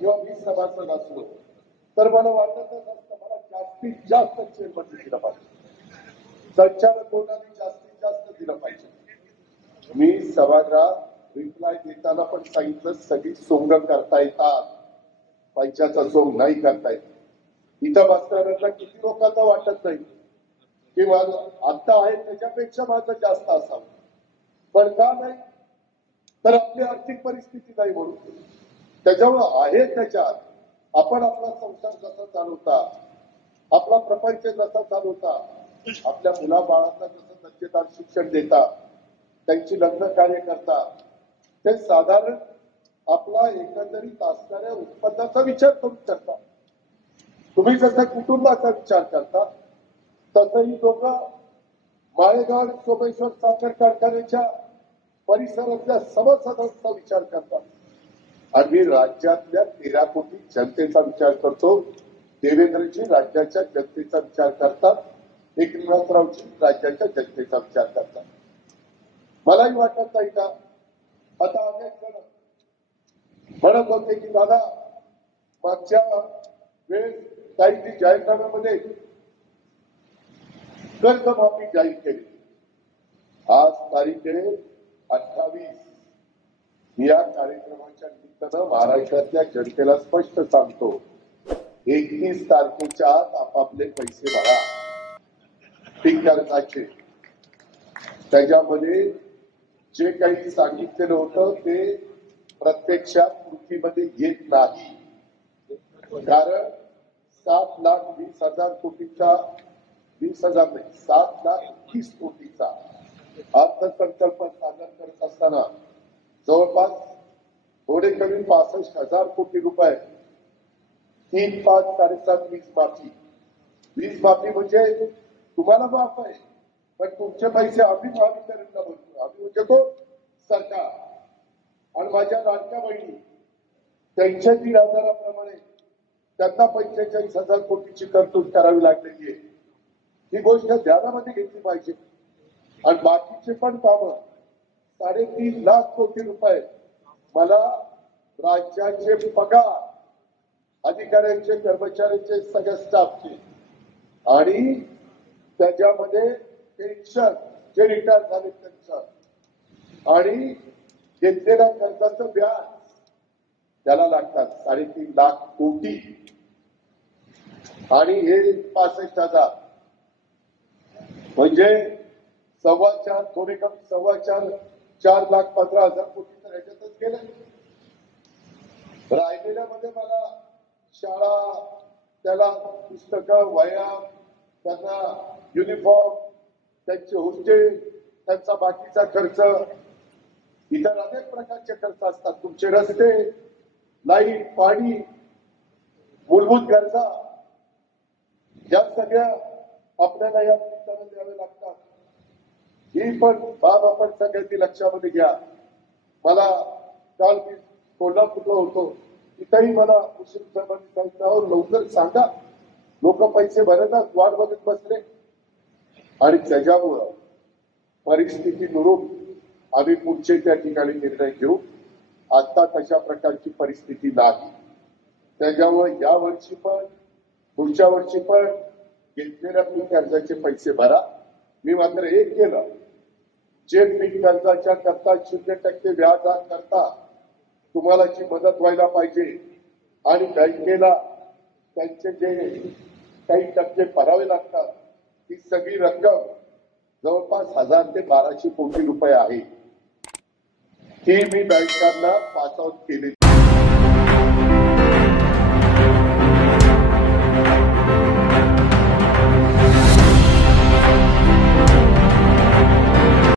किंवा मी सभासद असलो तर मला वाटतच असतं मला जास्तीत जास्त चेअरमन दिलं पाहिजे, संचालक कोणाने जास्तीत जास्त दिलं पाहिजे। मी सभागृहात रिप्लाय देताना पण सांगितलं सगळी सोंग करता येतात, पैशाचा सोंग नाही करता येत। इथं बसणाऱ्यांना किती लोकांना वाटत नाही की माझं आता आहे त्याच्यापेक्षा माझं जास्त असावं, पण का नाही तर आपली आर्थिक परिस्थिती नाही म्हणून। त्याच्यामुळे आहे त्याच्यात आपण आपला संसार कसा चालवता, आपला प्रपंच कसा चालवता, आपल्या मुला बाळांना कसं दर्जेदार शिक्षण देता, त्यांची लग्न कार्य करता, ते साधारण आपला एकंदरीत असणाऱ्या उत्पन्नाचा विचार करून करता। तुम्ही जसं कुटुंबाचा विचार करता तसंही लोक माळेगाव सोमेश्वर साखर कारखान्याच्या परिसरातल्या सभासदांचा विचार करतात। आणि राज्यातल्या 13 कोटी जनतेचा विचार करतो। देवेंद्रजी राज्याच्या जनतेचा विचार करतात, एकनाथरावजी राज्याच्या जनतेचा विचार करतात। मलाही वाटत नाही का आता अनेक जण म्हणत होते की दादा मागच्या वेळेस काही जाहीरनाम्यामध्ये कर्जमाफी जाहीर केली, आज तारीख आहे 28। या कार्यक्रमाच्या निमित्तानं महाराष्ट्रातल्या जनतेला स्पष्ट सांगतो 31 तारखेच्या आत आपापले पैसे भरा पीक कर्जाचे। त्याच्यामध्ये जे काही सांगितलेलं होतं ते प्रत्यक्षात कृतीमध्ये येत नाही, कारण 7,20,000 कोटीचा 20,000 नाही 7,21 कोटीचा अर्थसंकल्प सादर करत असताना जवळपास थोडे कमी 65,000 कोटी रुपये 3, 5, 7.5 वीज माफी। वीज माफी म्हणजे तुम्हाला माफ आहे पण तुमचे पैसे आम्ही महावितरणला भरतो, आम्ही म्हणजे तो सरकार। आणि माझ्या लाडक्या बहिणी त्यांच्या 1,500 प्रमाणे त्यांना 45,000 कोटीची तरतूद करावी लागलेली आहे। ही गोष्ट ध्यानामध्ये घेतली पाहिजे। आणि बाकीचे पण कामं 3.5 लाख कोटी रुपये मला राज्याचे पगार अधिकाऱ्यांचे कर्मचाऱ्यांचे सगळ्या स्टाफचे आणि त्याच्यामध्ये पेन्शन जे रिटायर झाले त्यांचं आणि घेतलेल्या कर्जाचं व्याज त्याला लागतात 3.5 लाख कोटी आणि हे 65,000 म्हणजे 4.25 थोडे कमी 4,15,000 कोटी तर ह्याच्यातच गेले। राहिलेल्यामध्ये मला शाळा त्याला पुस्तकं वह्या त्यांना युनिफॉर्म त्यांचे हॉस्टेल त्यांचा बाकीचा खर्च इतर अनेक प्रकारचे खर्च असतात, तुमचे रस्ते लाईट पाणी मूलभूत गरजा या सगळ्या आपल्याला या निमित्तानं द्यावे लागतात। ही पण बाब आपण सगळ्यांनी लक्षामध्ये घ्या। मला काल मी कोल्हापूरला होतो, तिथेही मला मुस्लिम साहेबांनी सांगितलं लवकर सांगा, लोक पैसे भरतात वाट बघत बसले। आणि त्याच्यामुळं परिस्थितीनुरूप आम्ही पुढचे त्या ठिकाणी निर्णय घेऊ। आता तशा प्रकारची परिस्थिती नाही, त्याच्यामुळे या वर्षी पण पुढच्या वर्षी पण घेतलेल्या पीक कर्जाचे पैसे भरा। मी मात्र एक केलं, जे पीक कर्जाच्या करता 0% व्याज करता तुम्हाला जी मदत व्हायला पाहिजे आणि बँकेला त्यांचे जे काही टक्के भरावे लागतात ती सगळी रक्कम जवळपास 1,000 ते 1,200 कोटी रुपये आहे, ती मी बँकांना पास आउट केलेली